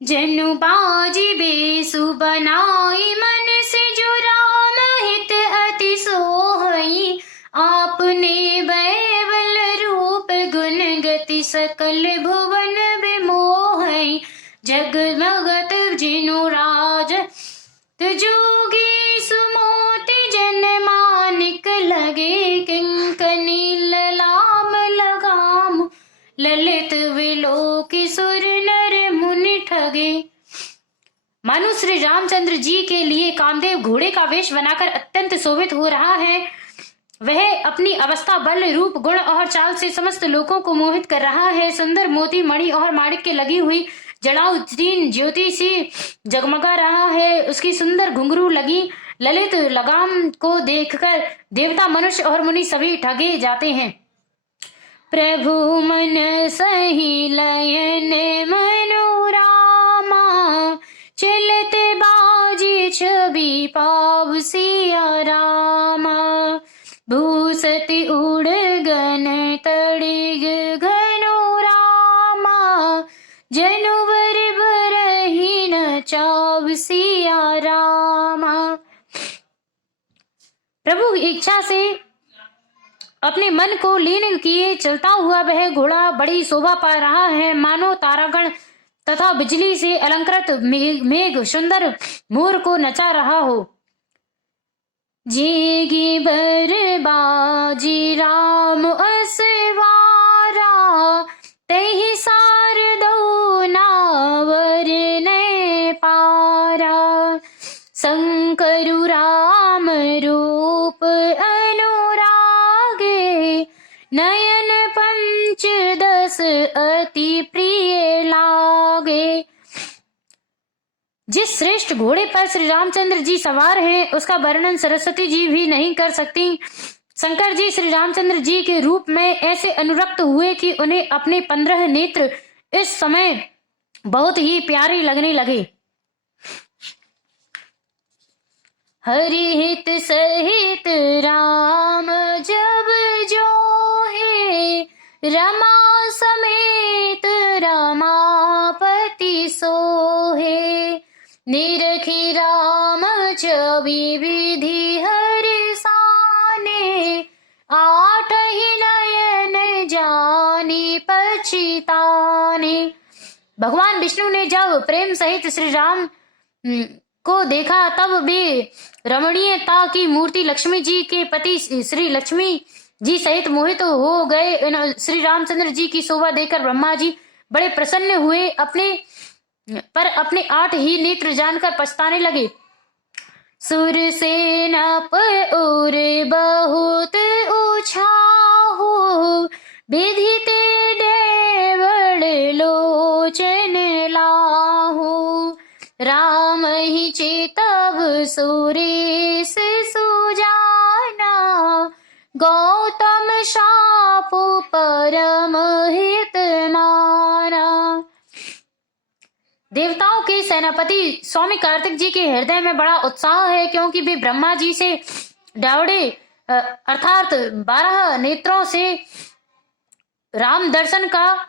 जनु बाजी बेसु बनाई मन से जो राम हित अति सोहई। आपने बैवल रूप गुण गति सकल भुवन विमोहई। जगमगत जिनु राज जोगी सुमोति जन मानिक लगे। किंकनी ललाम लगाम ललित विलोकी सुर नर मुनि ठगे। मानो श्री रामचंद्र जी के लिए कामदेव घोड़े का वेश बनाकर अत्यंत शोभित हो रहा है। वह अपनी अवस्था, बल, रूप, गुण और चाल से समस्त लोगों को मोहित कर रहा है। सुंदर मोती, मणि और माणिक के लगी हुई जड़ाऊ तीन ज्योति से जगमगा रहा है। उसकी सुंदर घुंघरू लगी ललित लगाम को देखकर देवता, मनुष्य और मुनि सभी ठगे जाते हैं। प्रभु मन सही लयन मनोरामा। चलते बाजी छवि पाव सिया रामा। भूसति उड़ गन तड़िग घनो रामा। जनुवर बरही न चाव सिया रामा। प्रभु की इच्छा से अपने मन को लीन किए चलता हुआ वह घोड़ा बड़ी शोभा पा रहा है, मानो तारागण तथा बिजली से अलंकृत मेघ सुंदर मोर को नचा रहा हो। जेगी बरबाजी राम असवारा। तहि सारदौ नावर ने पारा। शंकरु राम रूप अनुरागे। नयन पंच दस अति प्रिय लागे। जिस श्रेष्ठ घोड़े पर श्री रामचंद्र जी सवार हैं, उसका वर्णन सरस्वती जी भी नहीं कर सकती। शंकर जी श्री रामचंद्र जी के रूप में ऐसे अनुरक्त हुए कि उन्हें अपने 15 नेत्र इस समय बहुत ही प्यारे लगने लगे। हरिहित सहित राम जब जो है। रमा समेत रमापति सोहे। निरखी राम छवि विधि हरि साने। आठ ही नयन जानी पछिताने। भगवान विष्णु ने जब प्रेम सहित श्री राम को देखा, तब वे रमणीयता की मूर्ति लक्ष्मी जी के पति श्री लक्ष्मी जी सहित मोहित हो गए। श्री रामचंद्र जी की शोभा देखकर ब्रह्मा जी बड़े प्रसन्न हुए। अपने 8 ही नेत्र जानकर पछताने लगे। सुर से नप और बहुत उछाहु। विधित देवल लोचन लाहु। राम ही चेतव सुरेश सुजाना। गौतम शापु परम हित माना। देवताओं के सेनापति स्वामी कार्तिक जी के हृदय में बड़ा उत्साह है, क्योंकि वे ब्रह्मा जी से डावड़े अर्थात 12 नेत्रों से राम दर्शन का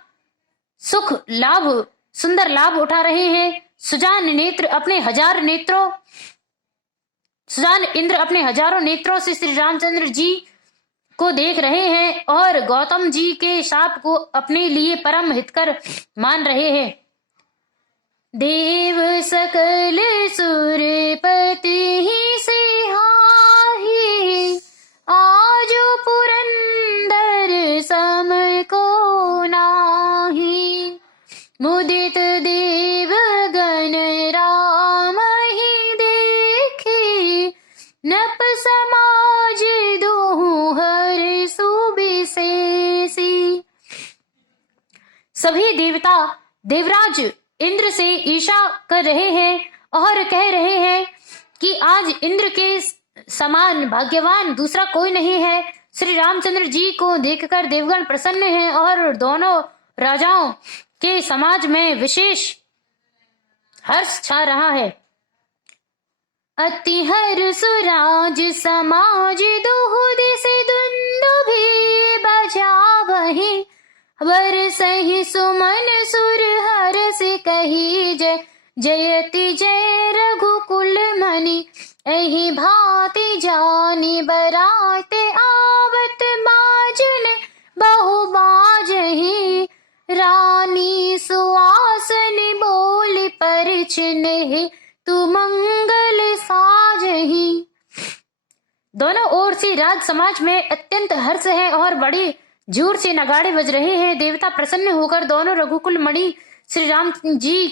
सुंदर लाभ उठा रहे हैं। सुजान इंद्र अपने हजारों नेत्रों से श्री रामचंद्र जी को देख रहे हैं और गौतम जी के शाप को अपने लिए परम हितकर मान रहे हैं। देव सकल सुरपति ही सिहाही। आजो पुरंदर सम को नाही। मुदित देव गण राम ही देखी। नप समाज दोहु हर सुबिशेषी। सभी देवता देवराज इंद्र से ईर्षा कर रहे हैं और कह रहे हैं कि आज इंद्र के समान भाग्यवान दूसरा कोई नहीं है। श्री रामचंद्र जी को देखकर देवगण प्रसन्न हैं और दोनों राजाओं के समाज में विशेष हर्ष छा रहा है। अति हर्ष राज समाज दोहु दिसि दुंदुभि बजावहि। वर सहि सुमन सुर हर्ष कही जय। जयति जय रघुकुल मनि एहि भांति जानी बराते आवत बाजन बहु बाजहि रानी सुआसनि बोल परिछिन्हि तू मंगल साजहि। दोनों ओर से राज समाज में अत्यंत हर्ष है और बड़ी जोर से नगाड़े बज रहे हैं। देवता प्रसन्न होकर दोनों रघुकुल मणि श्री राम जी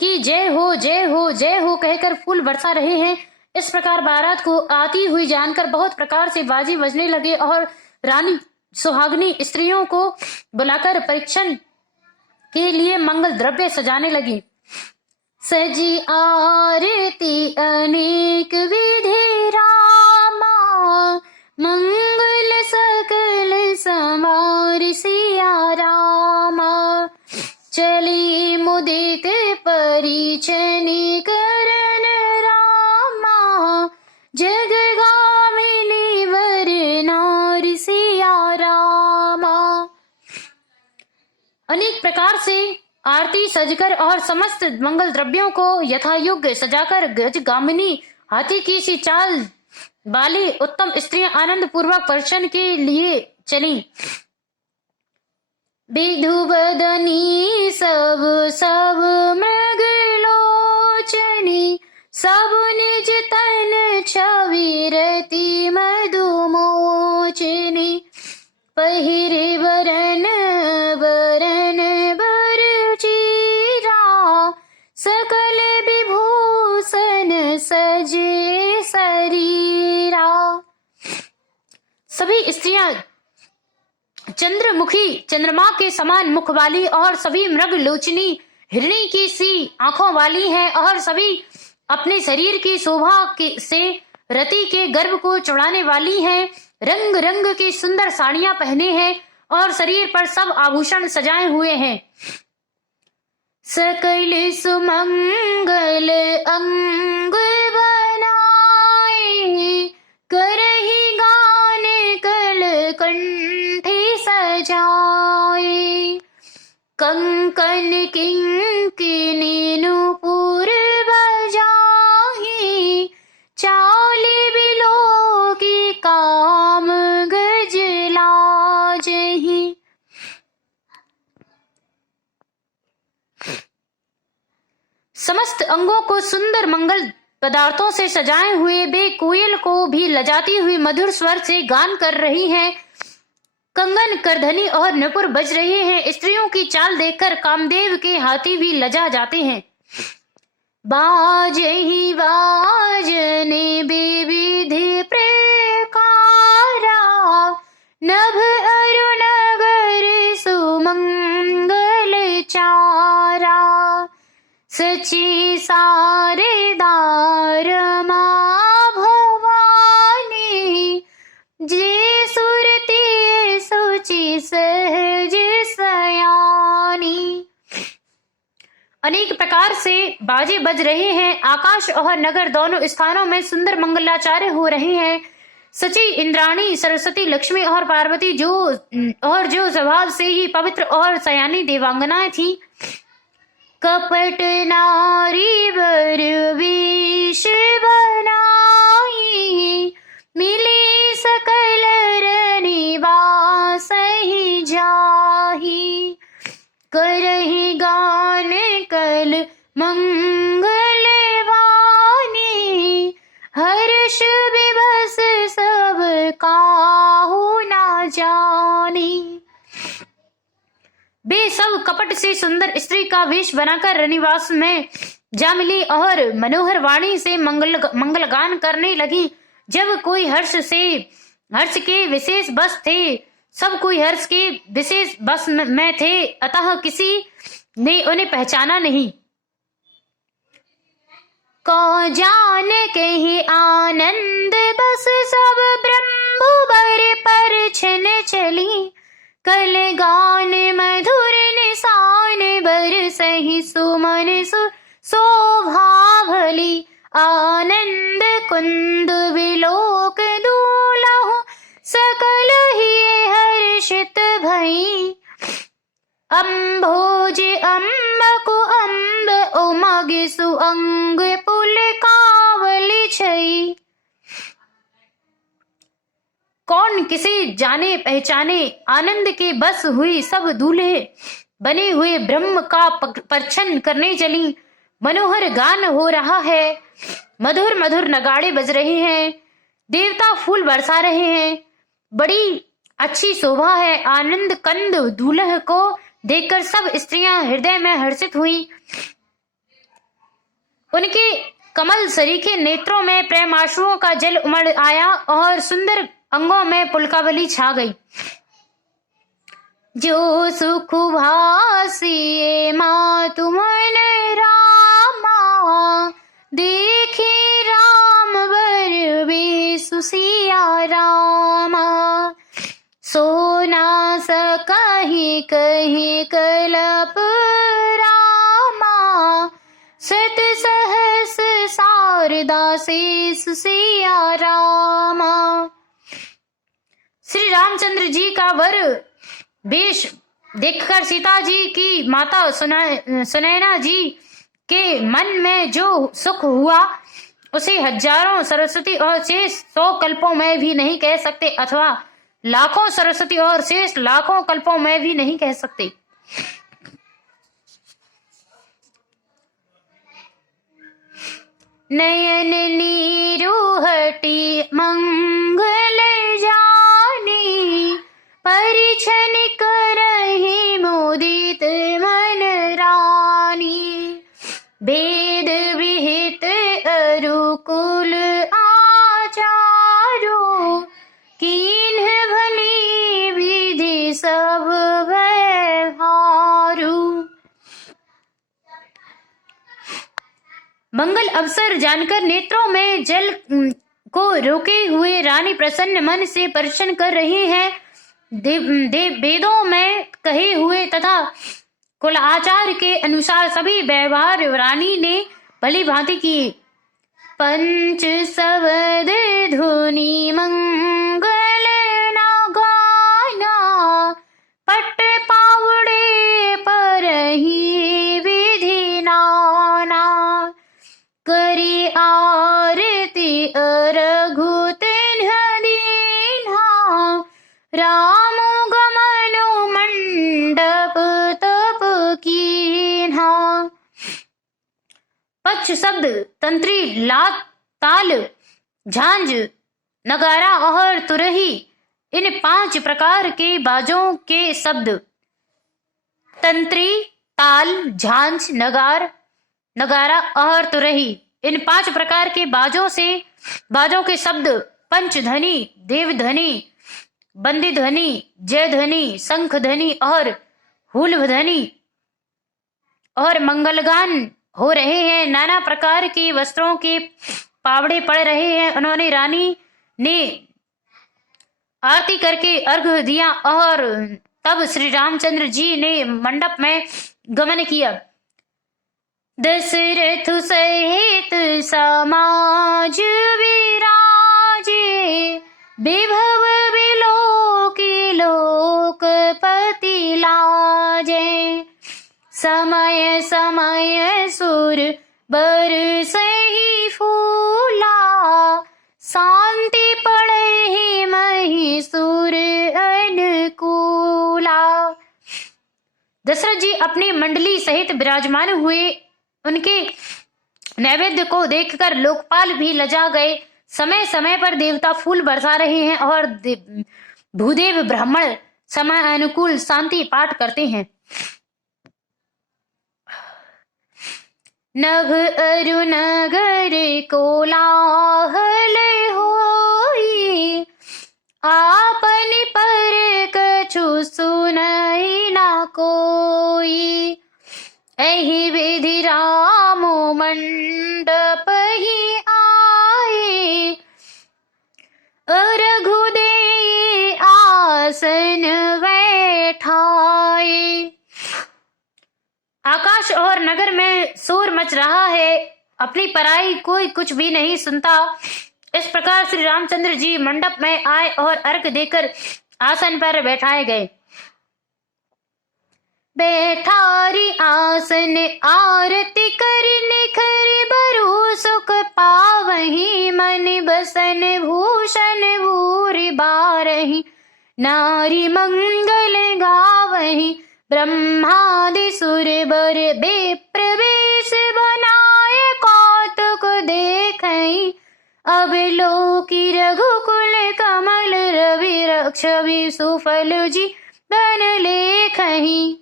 की जय हो जय हो जय हो कहकर फूल बरसा रहे हैं। इस प्रकार बारात को आती हुई जानकर बहुत प्रकार से बाजी बजने लगे और रानी सुहागनी स्त्रियों को बुलाकर परीक्षण के लिए मंगल द्रव्य सजाने लगी। सजी आरती अनेक विधि रामा मंगल सकल समार सिया रामा चली मुदित परिचनि करन रामा जगगामिनी वर नार सिया रामा। अनेक प्रकार से आरती सजकर और समस्त मंगल द्रव्यों को यथायोग्य सजाकर गजगामिनी हाथी की सी चाल वाली उत्तम स्त्रियां आनंद पूर्वक दर्शन के लिए चली। विधुवदनी सब सब मृगलोचनी सब निज तन छविरति मधुमोचनी पहिरे वरन वरन बर चीरा सकल विभूषण सजे शरीरा। सभी स्त्रियां चंद्रमुखी चंद्रमा के समान मुख वाली और सभी मृग लोचनी हिरणी की सी आंखों वाली हैं और सभी अपने शरीर की शोभा से रति के गर्भ को चढ़ाने वाली हैं। रंग रंग की सुंदर साड़ियां पहने हैं और शरीर पर सब आभूषण सजाए हुए हैं। सकल सुमंगल अंग बनाए करहि गान कल कंठी सजाए कंकन किंकिनी नूपुर बजाहि चाली बिलो की काम गजलाजहि। समस्त अंगों को सुंदर मंगल पदार्थों से सजाए हुए वे कोयल को भी लजाती हुई मधुर स्वर से गान कर रही हैं। कंगन करधनी और नपुर बज रहे हैं। स्त्रियों की चाल देखकर कामदेव के हाथी भी लजा जाते हैं। बाजहि बाजने विविधि प्रकारा नभ अरु नगर सुमंगल चारा सची सारेदार माँ भवानी जे सुरती सुचि सहज सयानी। अनेक प्रकार से बाजे बज रहे हैं। आकाश और नगर दोनों स्थानों में सुंदर मंगलाचार्य हो रहे हैं। सची इंद्राणी सरस्वती लक्ष्मी और पार्वती जो स्वभाव से ही पवित्र और सयानी देवांगनाएं थी। कपट नारी वर वेश बनाई मिली सकल रनिवास ही जाही करहि गान कल मंगल वाणी हर्ष विवश सब काहू ना जानी। वे सब कपट से सुंदर स्त्री का वेश बनाकर रनिवास में जा मिली और मनोहर वाणी से मंगल गान करने लगी। जब कोई हर्ष के विशेष बस थे, सब कोई हर्ष के विशेष बस में थे, अतः किसी ने उन्हें पहचाना नहीं। को जान कहि आनंद बस सब ब्रह्मवर पर छन चली कल गान मधुर निशान बर सही सुमन शोभा भली आनंद कुंद विलोक दूलहु सकल ही हर्षित भई अम्भोज अम्ब को अम्ब उमग कौन किसे जाने पहचाने, आनंद के बस हुई सब दूल्हे, बने हुए ब्रह्म का परछन करने चली। मनोहर गान हो रहा है, मधुर मधुर नगाड़े बज रहे हैं, देवता फूल बरसा रहे हैं, बड़ी अच्छी शोभा है। आनंद कंद दूल्हे को देखकर सब स्त्रियां हृदय में हर्षित हुई। उनके कमल सरीखे नेत्रों में प्रेमाश्रुओं का जल उमड़ आया और सुंदर अंगों में पुलकावली छा गई। जो सुख भासिए माँ तुमन रामा, देखे राम बर बेसु सिया रामा। सोना सकहि कहि कलप रामा, सत सहस शारदा शेष सिया रामा। श्री रामचंद्र जी का वर वेश देखकर सीता जी की माता सुनैना जी के मन में जो सुख हुआ उसे हजारों सरस्वती और शेष 100 कल्पों में भी नहीं कह सकते, अथवा लाखों सरस्वती और शेष लाखों कल्पों में भी नहीं कह सकते। नयन नीरू हटी मंगल जानी, परिछन करहि मुदित मन रानी। वेद विहित अरुकुल आचारो, कीन्ह भली विधि सब व्यवहारु। मंगल अवसर जानकर नेत्रों में जल को रोके हुए रानी प्रसन्न मन से दर्शन कर रही हैं। वेदों में कहे हुए तथा कुल आचार के अनुसार सभी व्यवहार रानी ने भली भांति किए। पंच सवद धुनि मंगल ना गाना, पट पावड़े पर ही विधि नाना। करी आरती अरघु तिन्ह दीन्हा, राम गमनु मंडप तप कीन्हा। पक्ष शब्द तंत्री, लात, ताल, झांझ, नगारा और तुरही, इन 5 प्रकार के बाजों के शब्द। तंत्री, ताल, झांझ, नगारा और तुरही, इन 5 प्रकार के बाजों के शब्द पंचध्वनि, देवध्वनि, बंदीध्वनि, जयध्वनि, शंखध्वनि और हुलध्वनि और मंगलगान हो रहे हैं। नाना प्रकार के वस्त्रों के पावड़े पड़ रहे हैं। उन्होंने रानी ने आरती करके अर्घ दिया और तब श्री रामचंद्र जी ने मंडप में गमन किया। दशरथ सहित समाज विराजे, विभव विलोकी लोकपति लाजे। समय समय सुर बरसहि फूला, शांति पड़े महिषुर अनुकूला। दशरथ जी अपनी मंडली सहित विराजमान हुए। उनके नैवेद्य को देखकर लोकपाल भी लजा गए। समय समय पर देवता फूल बरसा रहे हैं और भूदेव ब्राह्मण समय अनुकूल शांति पाठ करते हैं। नभ अरु नगर कोलाहल होई, आपन पर कछु सुनई न कोई। एहि विधि राम मंडप ही आए, अर्घु दे आसन बैठाए। आकाश और नगर में शोर मच रहा है, अपनी पराई कोई कुछ भी नहीं सुनता। इस प्रकार श्री रामचंद्र जी मंडप में आए और अर्घ देकर आसन पर बैठाए गए। बैठारी आसन आरती कर निखर बरु सुख पावन वही मन बसन भूषण भूरि बारही नारी मंगल गावही ब्रह्मादि सुर बर बेप्र बेश बनाए कौतुक देखई अब लोकी रघुकुल कमल रवि रक्षवि सुफल जी बन लेखही।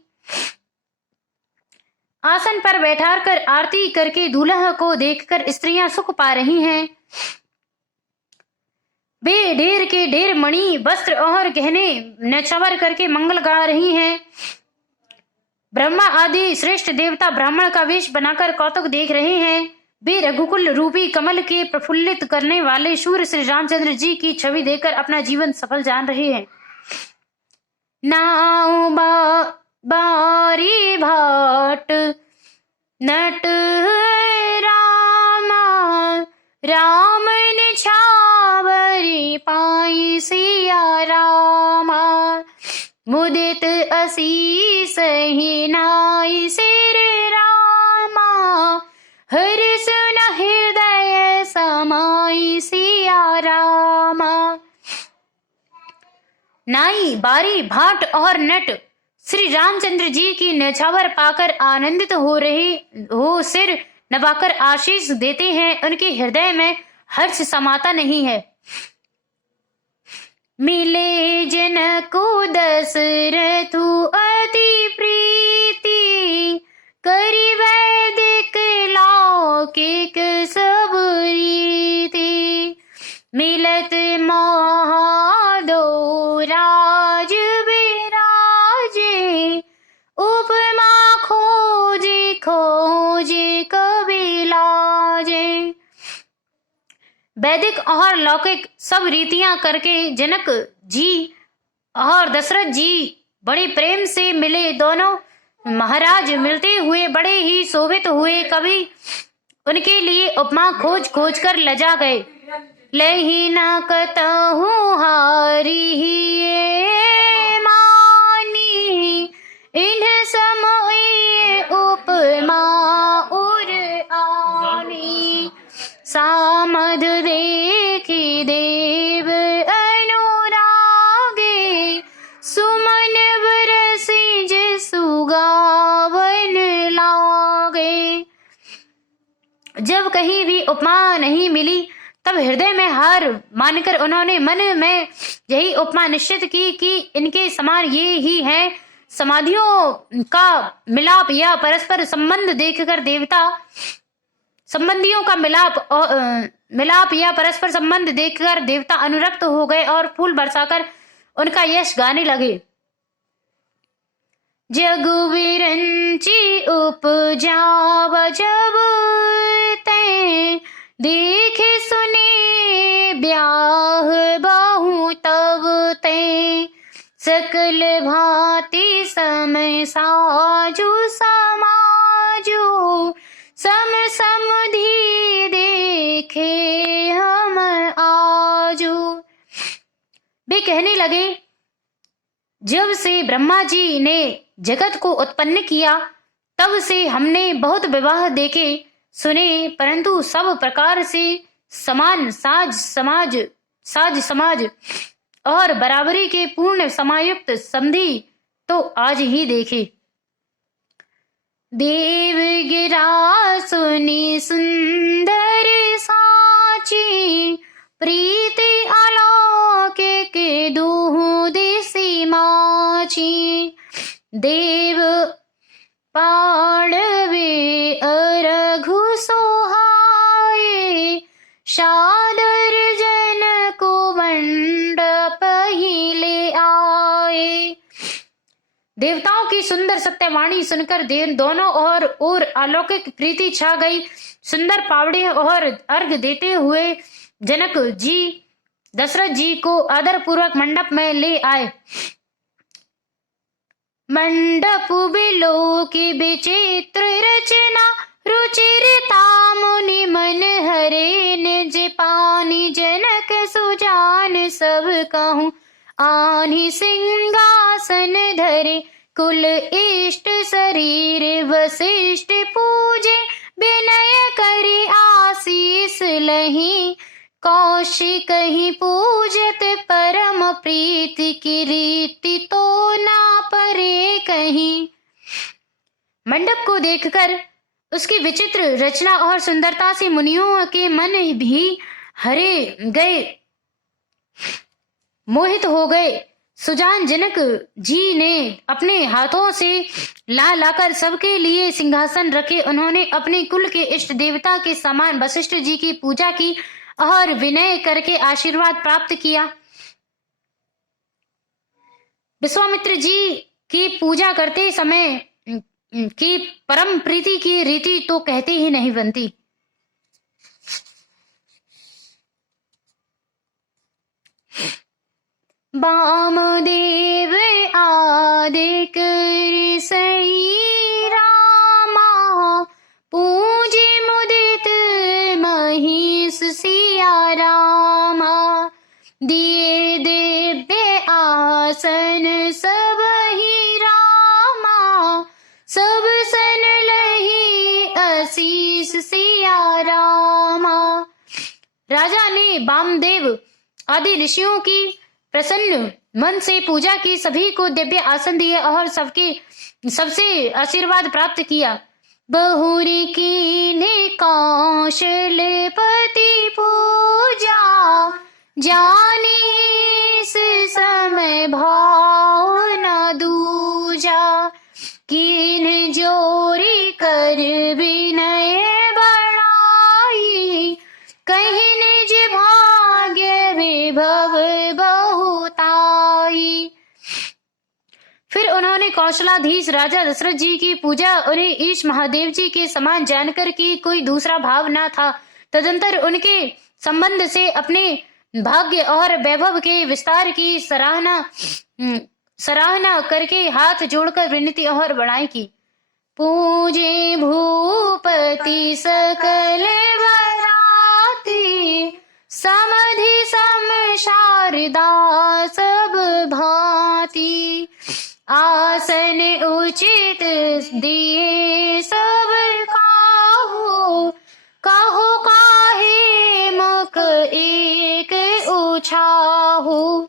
आसन पर बैठाकर आरती करके दूल्हा को देखकर स्त्रियां सुख पा रही हैं। वे ढेर के ढेर मणि वस्त्र और गहने नछवर करके मंगल गा रही हैं। ब्रह्मा आदि श्रेष्ठ देवता ब्राह्मण का वेश बनाकर कौतुक देख रहे हैं। वे रघुकुल रूपी कमल के प्रफुल्लित करने वाले शूर श्री रामचंद्र जी की छवि देखकर अपना जीवन सफल जान रहे हैं। नाउ बारी भाट नट रामा राम छावरी पाई सिया रामा मुदित असीस ही नाई सिर रामा हर सुन हृदय समाई सिया रामा। नाई बारी भाट और नट श्री रामचंद्र जी की नछावर पाकर आनंदित हो सिर नवाकर आशीष देते हैं। उनके हृदय में हर्ष समाता नहीं है। मिले जनकु दशरथु अति प्रीति करि वैदिक लौकिक सब रीति मिलत महादो राज बिराजे उपमा खोजे खोजे कवि लाजे। वैदिक और लौकिक सब रीतियां करके जनक जी और दशरथ जी बड़े प्रेम से मिले। दोनों महाराज मिलते हुए बड़े ही शोभित हुए। कवि उनके लिए उपमा खोज खोज कर लजा गए। लही न कतहु हारी ये मानी इन समय उपमा उर आनी सामध देखी देव अनुरागे सुमन बरसी जसु गावन लागे। जब कहीं भी उपमा नहीं मिली तब हृदय में हार मानकर उन्होंने मन में यही उपमा निश्चित की कि इनके समान ये ही है। समाधियों का मिलाप या परस्पर संबंध देखकर देवता संबंधियों का मिलाप या परस्पर संबंध देखकर देवता अनुरक्त हो गए और फूल बरसाकर उनका यश गाने लगे। जग विरंची उपजाव जब ते देखे सुने ब्याह बहु तब ते सकल भांति समय साजु समाजो सम समधि देखे हम आजो। वे कहने लगे, जब से ब्रह्मा जी ने जगत को उत्पन्न किया तब से हमने बहुत विवाह देखे सुने, परंतु सब प्रकार से समान साज समाज और बराबरी के पूर्ण समायुक्त संधि तो आज ही देखे। देव गिरा सुनी सुंदर साची प्रीति अलौकिक दूह दिसी माची देव पाड़वे अरघु सोहाए शादर जन को मंडप ले आए। देवताओं की सुंदर सत्यवाणी सुनकर दोनों और अलौकिक प्रीति छा गई। सुंदर पावड़े और अर्घ देते हुए जनक जी दशरथ जी को आदर पूर्वक मंडप में ले आए। मंडप बिलो की विचित्र रचना रुचिरता मुनि मन हरे निज पानी जनक सुजान सब कहूँ आनी सिंहासन धरे कुल इष्ट शरीर वशिष्ठ पूजे विनय करी आशीष बोलहि, कौशिक ही पूजत परम प्रीति की रीति तो ना परे कहीं। मंडप को देखकर उसकी विचित्र रचना और सुंदरता से मुनियों के मन भी हरे गए, मोहित हो गए। सुजान जनक जी ने अपने हाथों से ला लाकर सबके लिए सिंहासन रखे। उन्होंने अपने कुल के इष्ट देवता के समान वशिष्ठ जी की पूजा की और विनय करके आशीर्वाद प्राप्त किया। विश्वामित्र जी की पूजा करते समय की परम प्रीति की रीति तो कहते ही नहीं बनती। वामदेव आदिक सही रामा, पूजे मुदित महिष सिया रामा। दिए दिव्य आसन सब ही रामा, सब सन लही आशीष सिया रामा। राजा ने वामदेव आदि ऋषियों की प्रसन्न मन से पूजा की, सभी को दिव्य आसन दिए और सबसे आशीर्वाद प्राप्त किया। बहुरी कीन्हे कौशलपति पूजा, जानी इस समय भाव न दूजा। कीन्ह जोरी कर विनय बढ़ाई, कहीं निज भाग्य विभव बहुताई। फिर उन्होंने कौशलाधीश राजा दशरथ जी की पूजा उन्हें ईश महादेव जी के समान जानकर कि कोई दूसरा भाव न था। तदंतर उनके संबंध से अपने भाग्य और वैभव के विस्तार की सराहना करके हाथ जोड़कर विनती और बड़ाई की। पूजे भूपति सकल वराती, समधि सम शारदा सब भांति। आसन उचित दिए सब काहू, कहो काहे मुख एक उछाहू।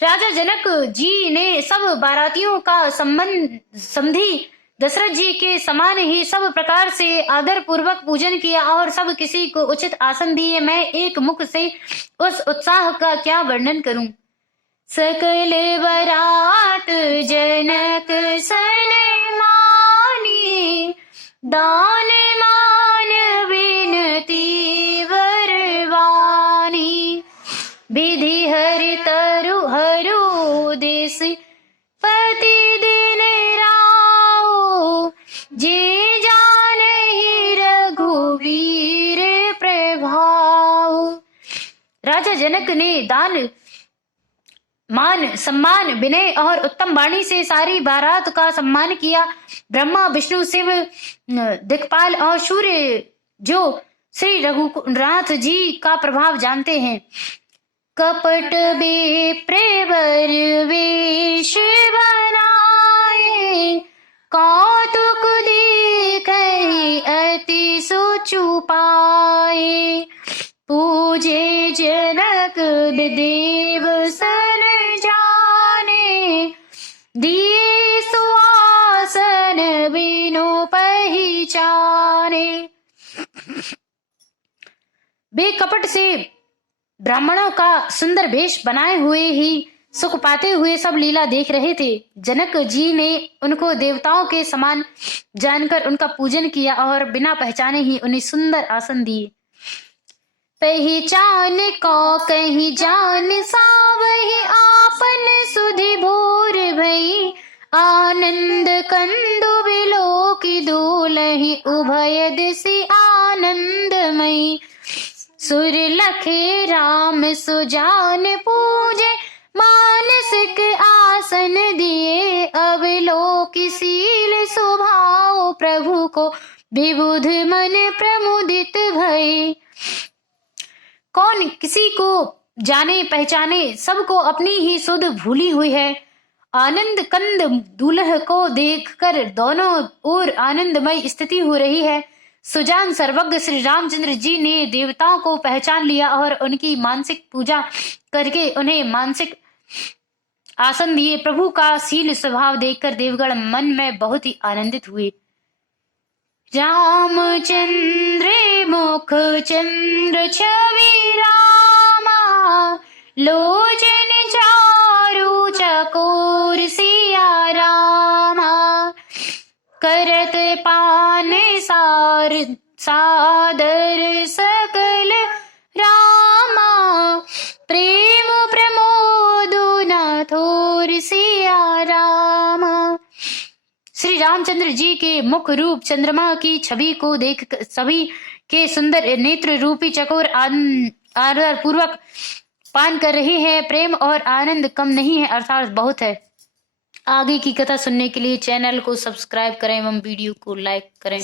राजा जनक जी ने सब बारातियों का समधि दशरथ जी के समान ही सब प्रकार से आदर पूर्वक पूजन किया और सब किसी को उचित आसन दिए। मैं एक मुख से उस उत्साह का क्या वर्णन करूं। सकल बरात जनक सन मानी, दान मान विनती वरवानी। विधि हरि तरु हरु देश पति दिन राओ, जे जानहि रघुवीर प्रभाव। राजा जनक ने दान मान सम्मान विनय और उत्तम वाणी से सारी बारात का सम्मान किया। ब्रह्मा विष्णु शिव दिक्पाल और सूर्य जो श्री रघुनाथ जी का प्रभाव जानते हैं। कपट बेप्रवर वेश बनाए, कौतुक देखहि अति सुचुपाए। पूजे जनक देव सन जाने, दिए सुआसन बिनु पहिचाने। बेकपट से ब्राह्मणों का सुंदर वेश बनाए हुए ही सुख पाते हुए सब लीला देख रहे थे। जनक जी ने उनको देवताओं के समान जानकर उनका पूजन किया और बिना पहचाने ही उन्हें सुंदर आसन दिए। पहचान को कहीं जान सावहि, आपन सुधि भोर भई। आनंद कंदु बिलोकि दूलहि, उभय दिशि आनंदमयी। सुर लखे राम सुजान पूजे, मानसिक आसन दिए। अवलोकि शील स्वभाव, प्रभु को विबुध मन प्रमुदित भये। कौन किसी को जाने पहचाने, सबको अपनी ही सुध भूली हुई है। आनंद कंद दूल्ह को देखकर दोनों ओर आनंदमय स्थिति हो रही है। सुजान सर्वज्ञ श्री रामचंद्र जी ने देवताओं को पहचान लिया और उनकी मानसिक पूजा करके उन्हें मानसिक आसन दिए। प्रभु का शील स्वभाव देखकर देवगण मन में बहुत ही आनंदित हुए। रामचंद्र मुख चंद्र छवि रामा, लोचन चारु चकोर सिया रामा, करत पान सादर सकल रामा, प्रेम प्रमोद न थोर सिया रामा। श्री रामचंद्र जी के मुख रूप चंद्रमा की छवि को देख सभी के सुंदर नेत्र रूपी चकोर आदर पूर्वक पान कर रहे हैं। प्रेम और आनंद कम नहीं है अर्थात बहुत है। आगे की कथा सुनने के लिए चैनल को सब्सक्राइब करें एवं वीडियो को लाइक करें।